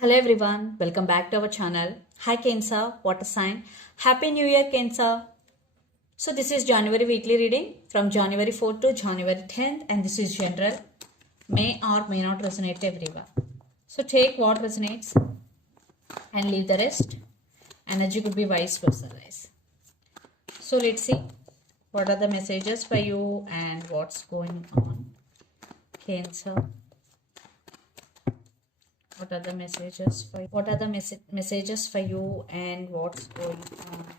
Hello everyone, welcome back to our channel. Hi Cancer, water sign. Happy New Year Cancer. So this is January weekly reading from January 4th to January 10th and this is general. May or may not resonate to everyone. So take what resonates and leave the rest. Energy could be vice versa guys. So let's see what are the messages for you and what's going on. Cancer. What are the messages for you? What are the messages for you and what's going on?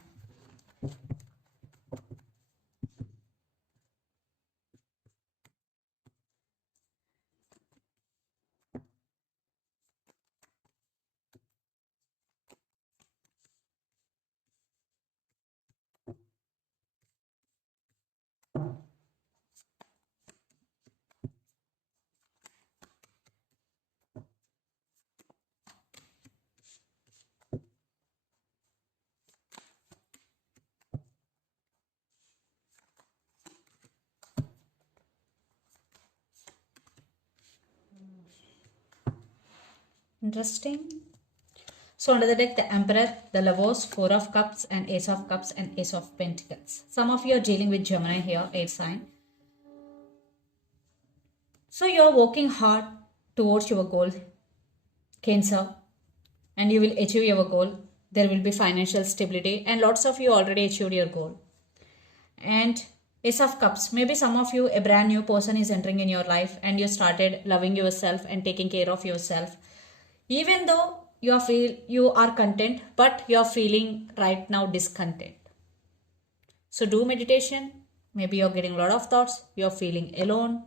Interesting. So under the deck, the Emperor, the Lovers, Four of Cups, and Ace of Cups, and Ace of Pentacles. Some of you are dealing with Gemini here, air sign. So you're working hard towards your goal, Cancer, and you will achieve your goal. There will be financial stability, and lots of you already achieved your goal. And Ace of Cups, maybe some of you, a brand new person is entering in your life, and you started loving yourself and taking care of yourself. Even though you are content, but you are feeling right now discontent. So do meditation. Maybe you're getting a lot of thoughts. You're feeling alone.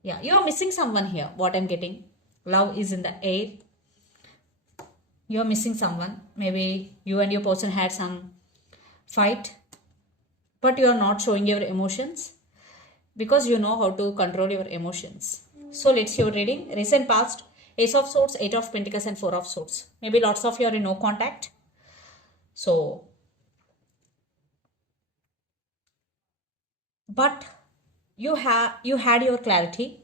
Yeah, you're missing someone here. What I'm getting. Love is in the air. You're missing someone. Maybe you and your person had some fight, but you're not showing your emotions because you know how to control your emotions. So let's see your reading. Recent past. Ace of Swords, Eight of Pentacles, and Four of Swords. Maybe lots of you are in no contact. So, but you had your clarity,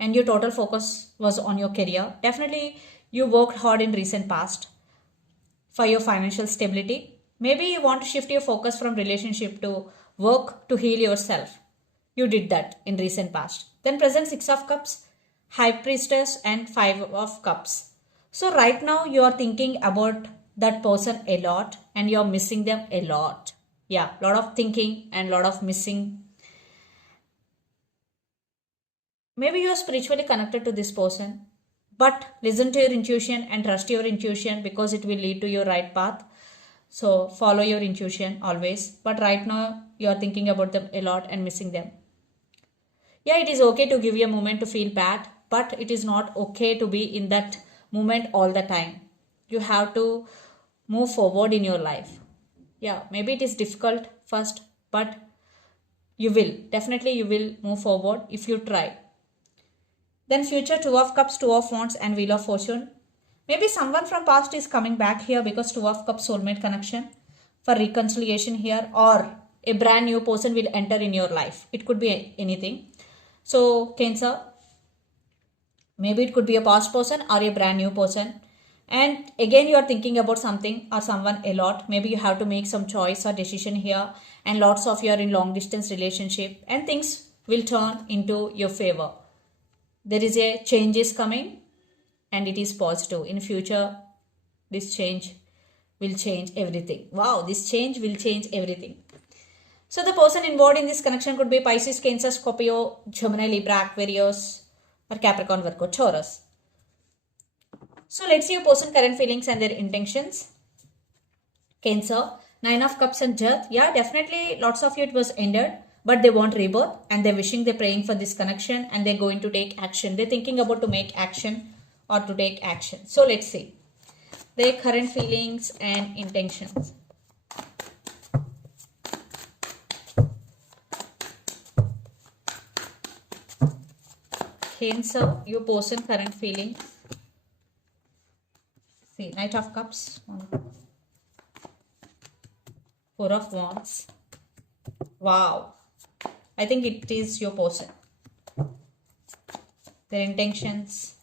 and your total focus was on your career. Definitely, you worked hard in recent past for your financial stability. Maybe you want to shift your focus from relationship to work to heal yourself. You did that in recent past. Then present Six of Cups, High Priestess, and Five of Cups. So right now you are thinking about that person a lot and you're missing them a lot. Yeah, lot of thinking and lot of missing. Maybe you are spiritually connected to this person, but listen to your intuition and trust your intuition because it will lead to your right path. So follow your intuition always. But right now you are thinking about them a lot and missing them. Yeah, it is okay to give you a moment to feel bad, but it is not okay to be in that moment all the time. You have to move forward in your life. Yeah, maybe it is difficult first, but you will. Definitely you will move forward if you try. Then future, Two of Cups, Two of Wands, and Wheel of Fortune. Maybe someone from past is coming back here because Two of Cups soulmate connection for reconciliation here, or a brand new person will enter in your life. It could be anything. So Cancer, maybe it could be a past person or a brand new person. And again, you are thinking about something or someone a lot. Maybe you have to make some choice or decision here. And lots of you are in long distance relationship and things will turn into your favor. There is a change is coming and it is positive. In future, this change will change everything. Wow, this change will change everything. So the person involved in this connection could be Pisces, Cancer, Scorpio, Gemini, Libra, Aquarius, or Capricorn, Virgo, Taurus. So let's see your person current feelings and their intentions. Cancer, Nine of Cups and Death. Yeah, definitely lots of you it was ended, but they want rebirth and they're wishing, they're praying for this connection and they're going to take action. They're thinking about to make action or to take action. So let's see their current feelings and intentions. Cancer, your person current feelings. See, Knight of Cups, Four of Wands. Wow, I think it is your person. Their intentions.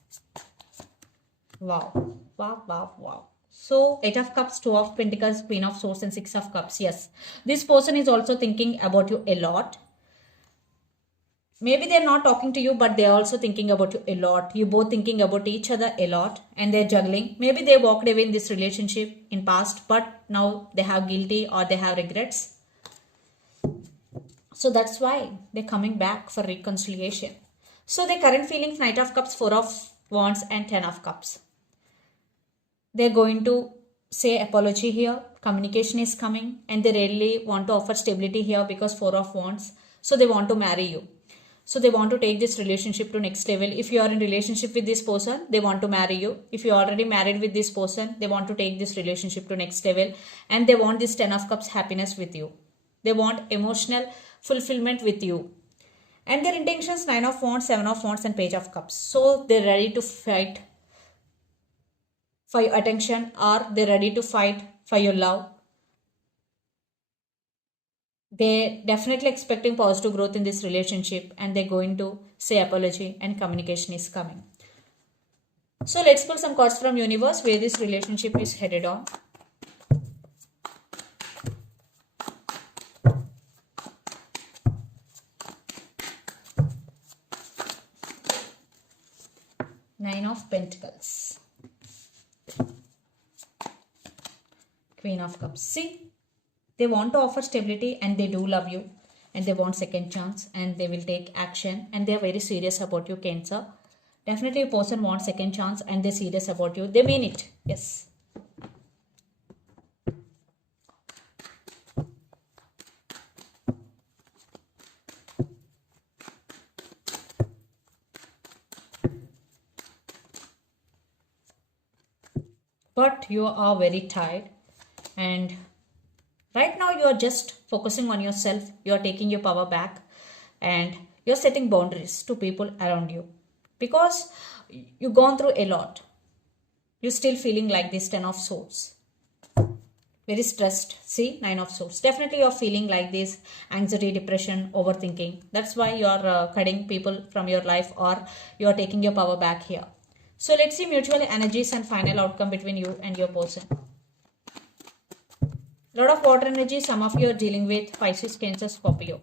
Wow. Wow, wow, wow. So 8 of cups, 2 of pentacles, queen of swords and 6 of cups. Yes, this person is also thinking about you a lot. Maybe they're not talking to you, but they're also thinking about you a lot. You both thinking about each other a lot, and they're juggling. Maybe they walked away in this relationship in past, but now they have guilty or they have regrets. So that's why they're coming back for reconciliation. So the current feelings, Knight of Cups, 4 of Wands and 10 of Cups. They're going to say apology here. Communication is coming, and they really want to offer stability here because 4 of Wands. So they want to marry you. So they want to take this relationship to next level. If you are in relationship with this person, they want to marry you. If you are already married with this person, they want to take this relationship to next level, and they want this 10 of Cups happiness with you. They want emotional fulfillment with you. And their intentions, 9 of Wands, 7 of Wands and Page of Cups. So they're ready to fight for your attention, or they're ready to fight for your love. They're definitely expecting positive growth in this relationship, and they're going to say apology and communication is coming. So let's pull some cards from universe where this relationship is headed on. Nine of Pentacles, Queen of Cups. See, they want to offer stability, and they do love you, and they want second chance, and they will take action, and they are very serious about you, Cancer. Definitely a person wants second chance, and they're serious about you. They mean it. Yes. But you are very tired, and right now you are just focusing on yourself. You are taking your power back, and you're setting boundaries to people around you because you've gone through a lot. You're still feeling like this 10 of Swords. Very stressed. See, 9 of Swords. Definitely you're feeling like this anxiety, depression, overthinking. That's why you're cutting people from your life, or you're taking your power back here. So let's see mutual energies and final outcome between you and your person. Lot of water energy. Some of you are dealing with Pisces, Cancer, Scorpio.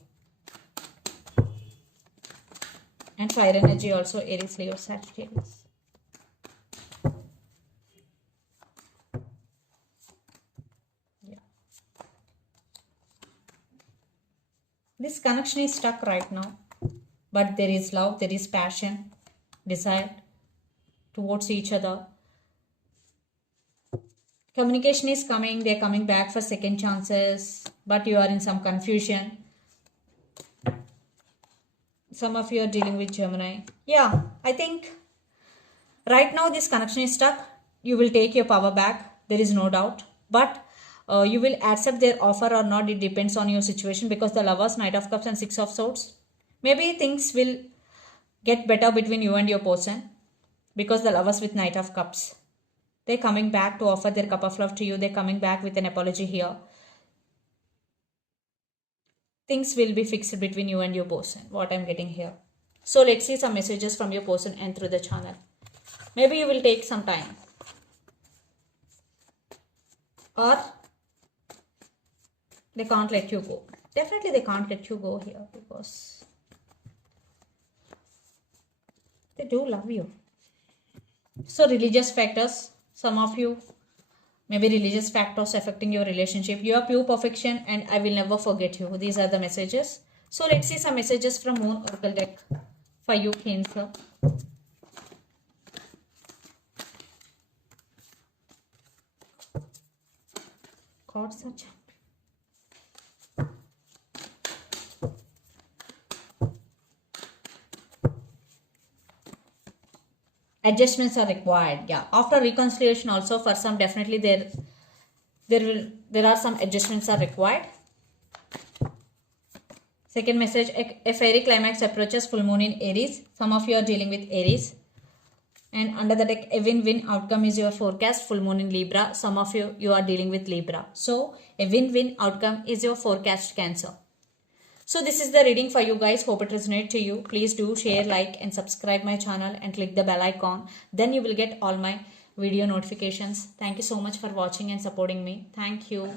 And fire energy also, Aries, Leo, Sagittarius. Yeah. This connection is stuck right now. But there is love, there is passion, desire towards each other. Communication is coming. They're coming back for second chances. But you are in some confusion. Some of you are dealing with Gemini. Yeah, I think right now this connection is stuck. You will take your power back. There is no doubt. But you will accept their offer or not. It depends on your situation, because the Lovers, Knight of Cups and 6 of Swords. Maybe things will get better between you and your person, because the Lovers with Knight of Cups. They're coming back to offer their cup of love to you. They're coming back with an apology here. Things will be fixed between you and your person, what I'm getting here. So let's see some messages from your person and through the channel. Maybe you will take some time, or they can't let you go. Definitely they can't let you go here, because they do love you. So religious factors, some of you, maybe religious factors affecting your relationship. You are pure perfection, and I will never forget you. These are the messages. So let's see some messages from Moon Oracle deck for you, Cancer. Cards are jumping. Adjustments are required. Yeah, after reconciliation also, for some definitely there are some adjustments are required. Second message, a fairy climax approaches, full moon in Aries. Some of you are dealing with Aries. And under the deck, a win-win outcome is your forecast, full moon in Libra. Some of you are dealing with Libra. So a win-win outcome is your forecast, Cancer. So this is the reading for you guys. Hope it resonates to you. Please do share, like and subscribe my channel and click the bell icon. Then you will get all my video notifications. Thank you so much for watching and supporting me. Thank you.